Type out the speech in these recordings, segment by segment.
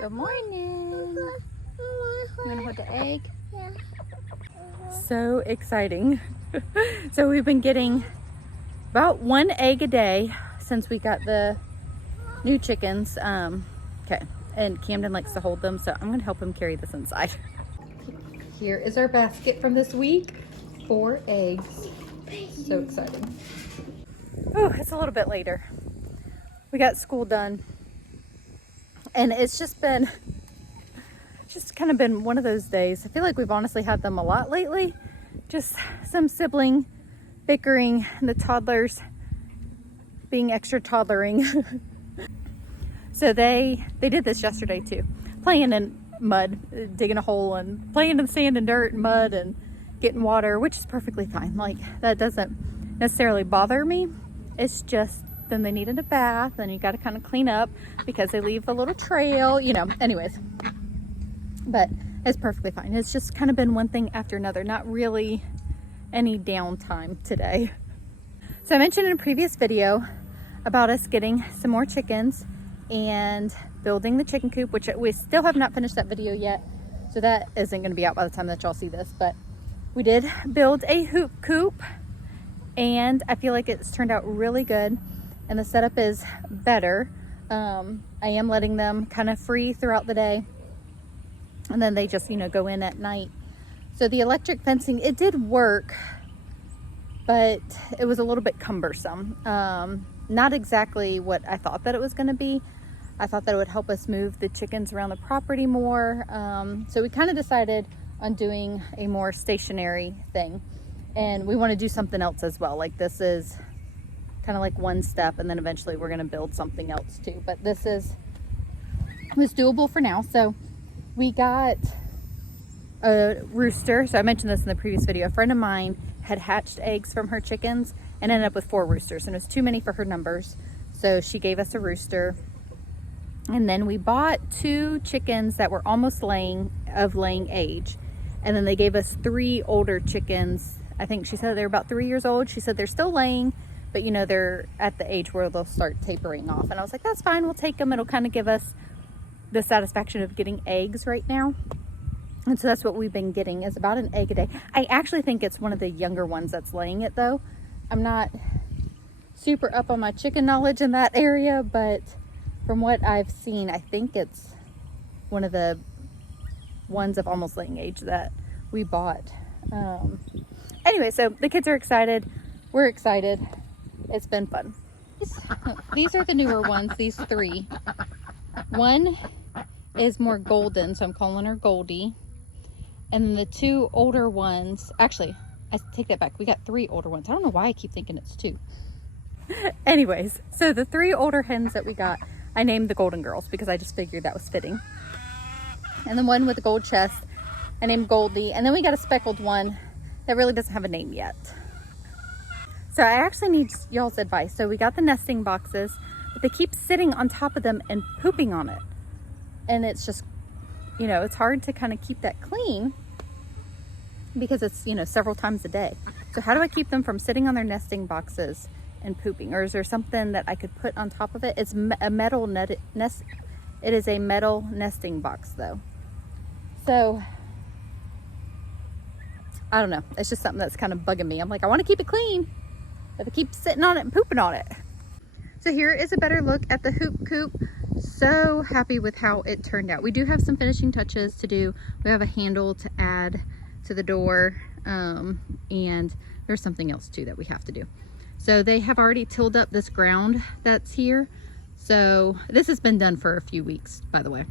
Good morning. You want to hold the egg? Yeah. So exciting. So we've been getting about 1 egg a day since we got the new chickens. Okay, and Camden likes to hold them, so I'm going to help him carry this inside. Here is our basket from this week. 4 eggs. So exciting. Oh, it's a little bit later. We got school done. And it's just kind of been one of those days. I feel like we've honestly had them a lot lately. Just some sibling bickering, and the toddlers being extra toddlering. So they did this yesterday too. Playing in mud, digging a hole and playing in sand and dirt and mud and getting water, which is perfectly fine. Like, that doesn't necessarily bother me. It's just then they needed a bath and you got to kind of clean up because they leave a little trail, you know, anyways. But it's perfectly fine. It's just kind of been one thing after another, not really any downtime today. So I mentioned in a previous video about us getting some more chickens and building the chicken coop, which we still have not finished that video yet. So that isn't going to be out by the time that y'all see this, but we did build a hoop coop and I feel like it's turned out really good. And the setup is better. I am letting them kind of free throughout the day. And then they just, you know, go in at night. So the electric fencing, it did work, but it was a little bit cumbersome. Not exactly what I thought that it was gonna be. I thought that it would help us move the chickens around the property more. So we kind of decided on doing a more stationary thing. And we want to do something else as well. Like, this is kind of like one step, and then eventually we're going to build something else too. But this was doable for now. So we got a rooster. So I mentioned this in the previous video. A friend of mine had hatched eggs from her chickens and ended up with 4 roosters, and it was too many for her numbers. So she gave us a rooster. And then we bought 2 chickens that were almost laying age. And then they gave us 3 older chickens. I think she said they're about 3 years old. She said they're still laying, but you know, they're at the age where they'll start tapering off. And I was like, that's fine, we'll take them. It'll kind of give us the satisfaction of getting eggs right now. And so that's what we've been getting, is about an egg a day. I actually think it's one of the younger ones that's laying it though. I'm not super up on my chicken knowledge in that area, but from what I've seen, I think it's one of the ones of almost laying age that we bought. Anyway, so the kids are excited. We're excited. It's been fun. These are the newer ones, these 3. One is more golden, so I'm calling her Goldie. And then the 2 older ones, actually, I take that back. We got 3 older ones. I don't know why I keep thinking it's 2. Anyways, so the 3 older hens that we got, I named the Golden Girls because I just figured that was fitting. And the one with the gold chest, I named Goldie. And then we got a speckled one that really doesn't have a name yet. So I actually need y'all's advice. So we got the nesting boxes, but they keep sitting on top of them and pooping on it. And it's just, you know, it's hard to kind of keep that clean because it's, you know, several times a day. So how do I keep them from sitting on their nesting boxes and pooping? Or is there something that I could put on top of it? It's a metal nest. It is a metal nesting box though. So I don't know. It's just something that's kind of bugging me. I'm like, I want to keep it clean, but they keep sitting on it and pooping on it. So here is a better look at the hoop coop. So happy with how it turned out. We do have some finishing touches to do. We have a handle to add to the door, and there's something else too that we have to do. So they have already tilled up this ground that's here. So this has been done for a few weeks, by the way.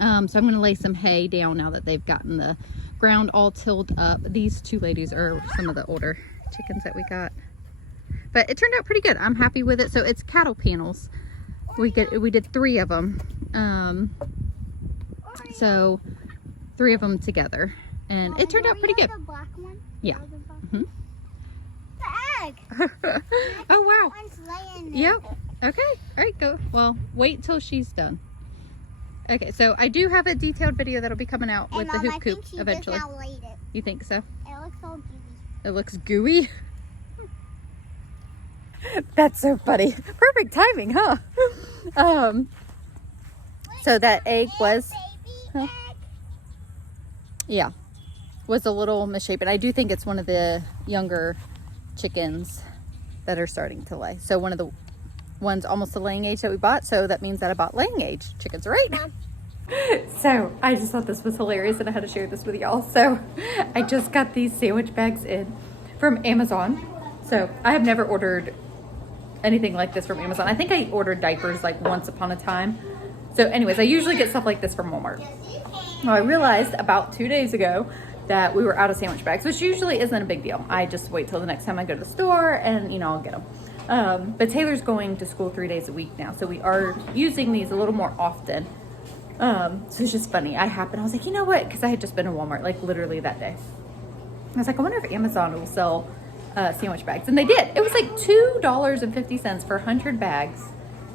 So I'm going to lay some hay down now that they've gotten the ground all tilled up. These 2 ladies are some of the older chickens that we got, but it turned out pretty good. I'm happy with it. So it's cattle panels. We did 3 of them. So 3 of them together, and Mom, it turned out pretty good. The black one? Yeah. The egg. Oh wow. One's laying there. Yep. Okay. All right. Go. Well, wait till she's done. Okay. So I do have a detailed video that'll be coming out with Mom, the hoop coop eventually. Just now laid it. You think so? It looks all gooey. It looks gooey. That's so funny. Perfect timing, huh? So that egg was, Baby yeah, was a little misshapen. I do think it's one of the younger chickens that are starting to lay. So one of the ones almost the laying age that we bought. So that means that I bought laying age chickens, right? So I just thought this was hilarious and I had to share this with y'all. So I just got these sandwich bags in from Amazon. So I have never ordered anything like this from Amazon. I think I ordered diapers like once upon a time. So anyways, I usually get stuff like this from Walmart. Well, I realized about 2 days ago that we were out of sandwich bags, which usually isn't a big deal. I just wait till the next time I go to the store and, you know, I'll get them. But Taylor's going to school 3 days a week now. So we are using these a little more often. So it's just funny. I was like, you know what? Because I had just been to Walmart like literally that day. I was like, I wonder if Amazon will sell sandwich bags. And they did. It was like $2.50 for 100 bags.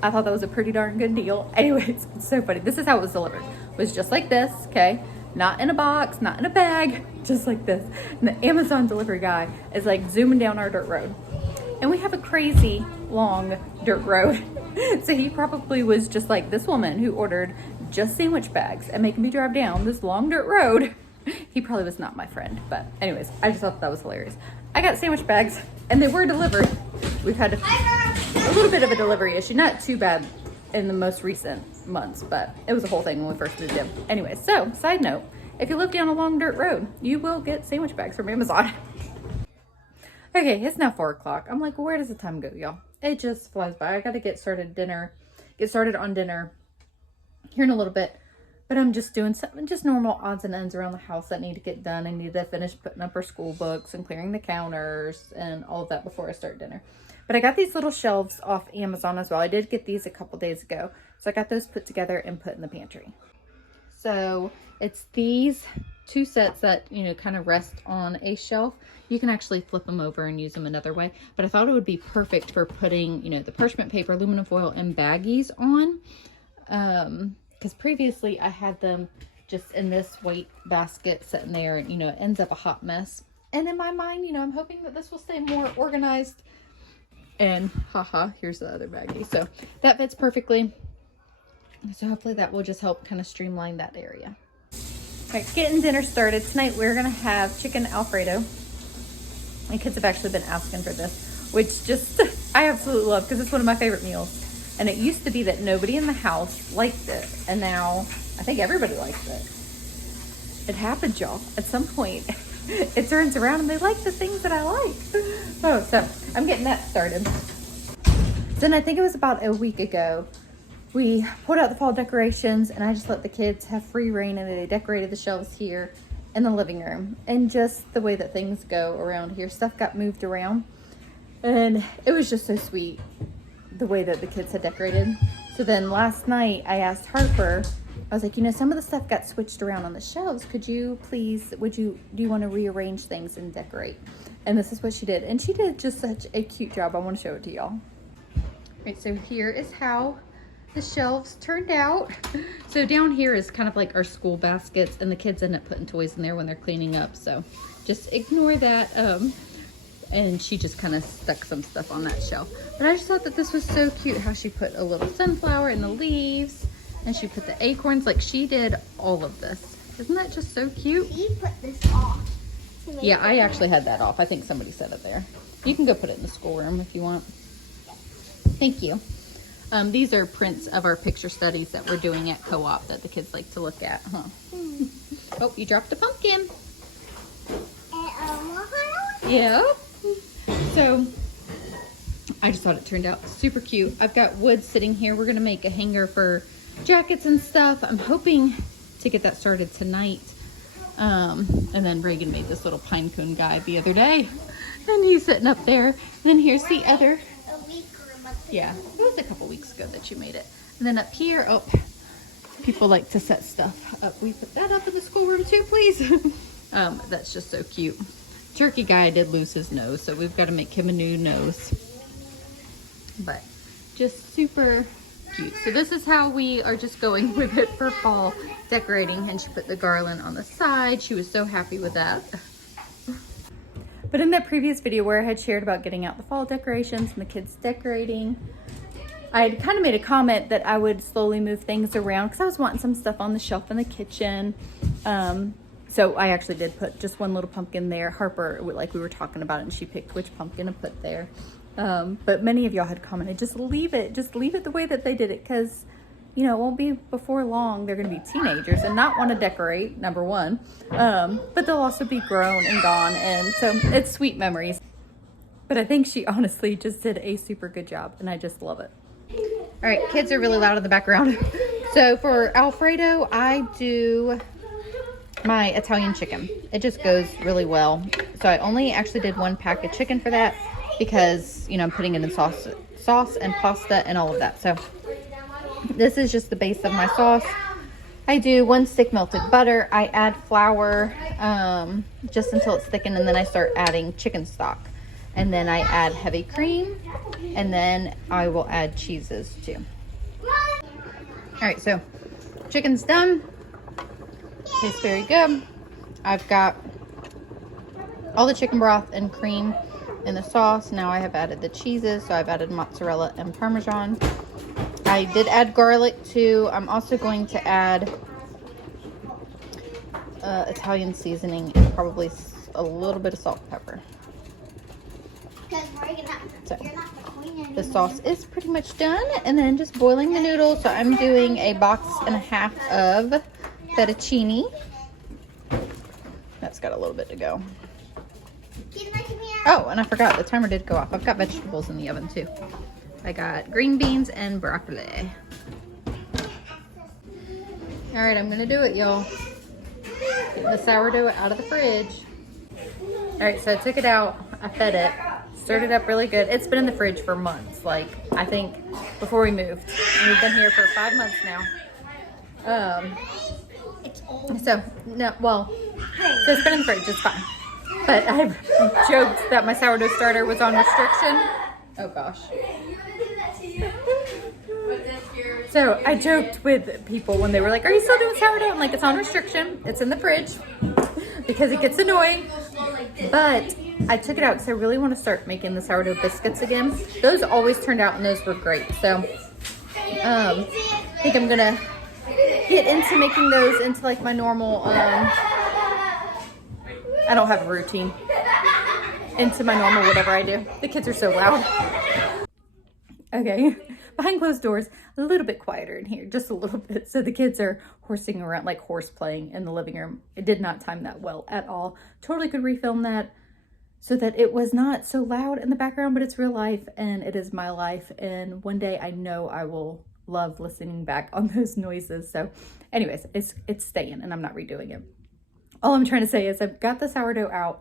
I thought that was a pretty darn good deal. Anyways, it's so funny. This is how it was delivered. It was just like this, okay? Not in a box, not in a bag, just like this. And the Amazon delivery guy is like zooming down our dirt road. And we have a crazy long dirt road. So he probably was just like this woman who ordered just sandwich bags and making me drive down this long dirt road. He probably was not my friend. But anyways, I just thought that was hilarious. I got sandwich bags and they were delivered. We've had a little bit of a delivery issue. Not too bad in the most recent months, but it was a whole thing when we first moved in. Anyway, so side note, if you live down a long dirt road, you will get sandwich bags from Amazon. Okay, it's now 4 o'clock. I'm like, where does the time go, y'all? It just flies by. I got to get started on dinner here in a little bit. But I'm just doing something, just normal odds and ends around the house that need to get done. I need to finish putting up our school books and clearing the counters and all of that before I start dinner. But I got these little shelves off Amazon as well. I did get these a couple days ago. So I got those put together and put in the pantry. So it's these 2 sets that, you know, kind of rest on a shelf. You can actually flip them over and use them another way. But I thought it would be perfect for putting, you know, the parchment paper, aluminum foil, and baggies on. Because previously I had them just in this white basket sitting there and, you know, it ends up a hot mess. And in my mind, you know, I'm hoping that this will stay more organized. And haha, here's the other baggie. So that fits perfectly. So hopefully that will just help kind of streamline that area. All right, getting dinner started. Tonight we're gonna have chicken Alfredo. My kids have actually been asking for this, which just I absolutely love because it's one of my favorite meals. And it used to be that nobody in the house liked it. And now I think everybody likes it. It happens, y'all. At some point, it turns around and they like the things that I like. Oh, so I'm getting that started. Then I think it was about a week ago, we pulled out the fall decorations and I just let the kids have free reign and they decorated the shelves here in the living room. And just the way that things go around here, stuff got moved around. And it was just so sweet the way that the kids had decorated. So then last night I asked Harper, I was like, you know, some of the stuff got switched around on the shelves. Could you please, do you want to rearrange things and decorate? And this is what she did. And she did just such a cute job. I want to show it to y'all. All right, so here is how the shelves turned out. So down here is kind of like our school baskets and the kids end up putting toys in there when they're cleaning up. So just ignore that. And she just kind of stuck some stuff on that shelf. But I just thought that this was so cute how she put a little sunflower in the leaves and she put the acorns, like she did all of this. Isn't that just so cute? She put this off. Yeah, I actually had that off. I think somebody set it there. You can go put it in the schoolroom if you want. Thank you. These are prints of our picture studies that we're doing at co-op that the kids like to look at, huh? Oh, you dropped a pumpkin. Yeah. So I just thought it turned out super cute. I've got wood sitting here. We're gonna make a hanger for jackets and stuff. I'm hoping to get that started tonight. And then Reagan made this little pine cone guy the other day. And he's sitting up there. And then here's the other. Yeah, it was a couple weeks ago that you made it. And then up here, oh, people like to set stuff up. We put that up in the schoolroom too, please. That's just so cute. Turkey guy did lose his nose, so we've got to make him a new nose. But just super cute. So this is how we are just going with it for fall decorating. And she put the garland on the side. She was so happy with that. But in that previous video where I had shared about getting out the fall decorations and the kids decorating, I had kind of made a comment that I would slowly move things around because I was wanting some stuff on the shelf in the kitchen. So I actually did put just one little pumpkin there. Harper, like we were talking about it, and she picked which pumpkin to put there. But many of y'all had commented, just leave it the way that they did it, because you know, it won't be before long they're going to be teenagers and not want to decorate, number one. But they'll also be grown and gone, and so it's sweet memories. But I think she honestly just did a super good job, and I just love it. All right, kids are really loud in the background. So for Alfredo, I do my Italian chicken. It just goes really well. So I only actually did 1 pack of chicken for that because, you know, I'm putting it in sauce and pasta and all of that. So this is just the base of my sauce. I do 1 stick melted butter. I add flour just until it's thickened, and then I start adding chicken stock. And then I add heavy cream, and then I will add cheeses too. All right, so chicken's done. Tastes very good. I've got all the chicken broth and cream in the sauce. Now I have added the cheeses, so I've added mozzarella and Parmesan. I did add garlic too. I'm also going to add Italian seasoning and probably a little bit of salt and pepper. So the sauce is pretty much done, and then just boiling the noodles. So I'm doing a 1.5 boxes of fettuccine. That's got a little bit to go. Oh, and I forgot, the timer did go off. I've got vegetables in the oven too. I got green beans and broccoli. All right, I'm gonna do it, y'all. Getting the sourdough out of the fridge. All right, so I took it out, I fed it, stirred it up really good. It's been in the fridge for months, like I think before we moved. And we've been here for 5 months now. So it's been in the fridge, it's fine. But I joked that my sourdough starter was on restriction. Oh gosh. So I joked with people when they were like, are you still doing sourdough? I'm like, it's on restriction. It's in the fridge because it gets annoying. But I took it out because I really want to start making the sourdough biscuits again. Those always turned out, and those were great. So I think I'm going to get into making those into like my normal, I don't have a routine, into my normal whatever I do. The kids are so loud. Okay, behind closed doors, a little bit quieter in here, just a little bit. So the kids are horsing around, like horse playing in the living room. It did not time that well at all. Totally could refilm that so that it was not so loud in the background, but it's real life and it is my life. And one day I know I will love listening back on those noises. So anyways, it's staying and I'm not redoing it. All I'm trying to say is I've got the sourdough out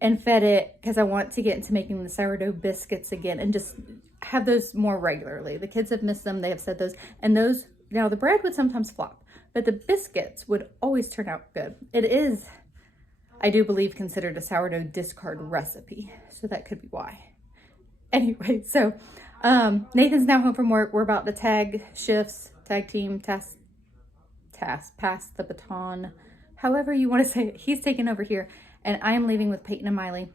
and fed it because I want to get into making the sourdough biscuits again and just have those more regularly. The kids have missed them. They have said those. And those, now the bread would sometimes flop, but the biscuits would always turn out good. It is, I do believe, considered a sourdough discard recipe. So that could be why. Anyway, so Nathan's now home from work. We're about to tag team, pass the baton, however you want to say it. He's taking over here, and I am leaving with Payton and Miley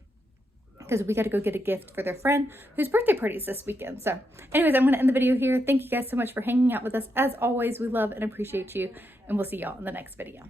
because we got to go get a gift for their friend whose birthday party is this weekend. So anyways, I'm going to end the video here. Thank you guys so much for hanging out with us. As always, we love and appreciate you, and we'll see y'all in the next video.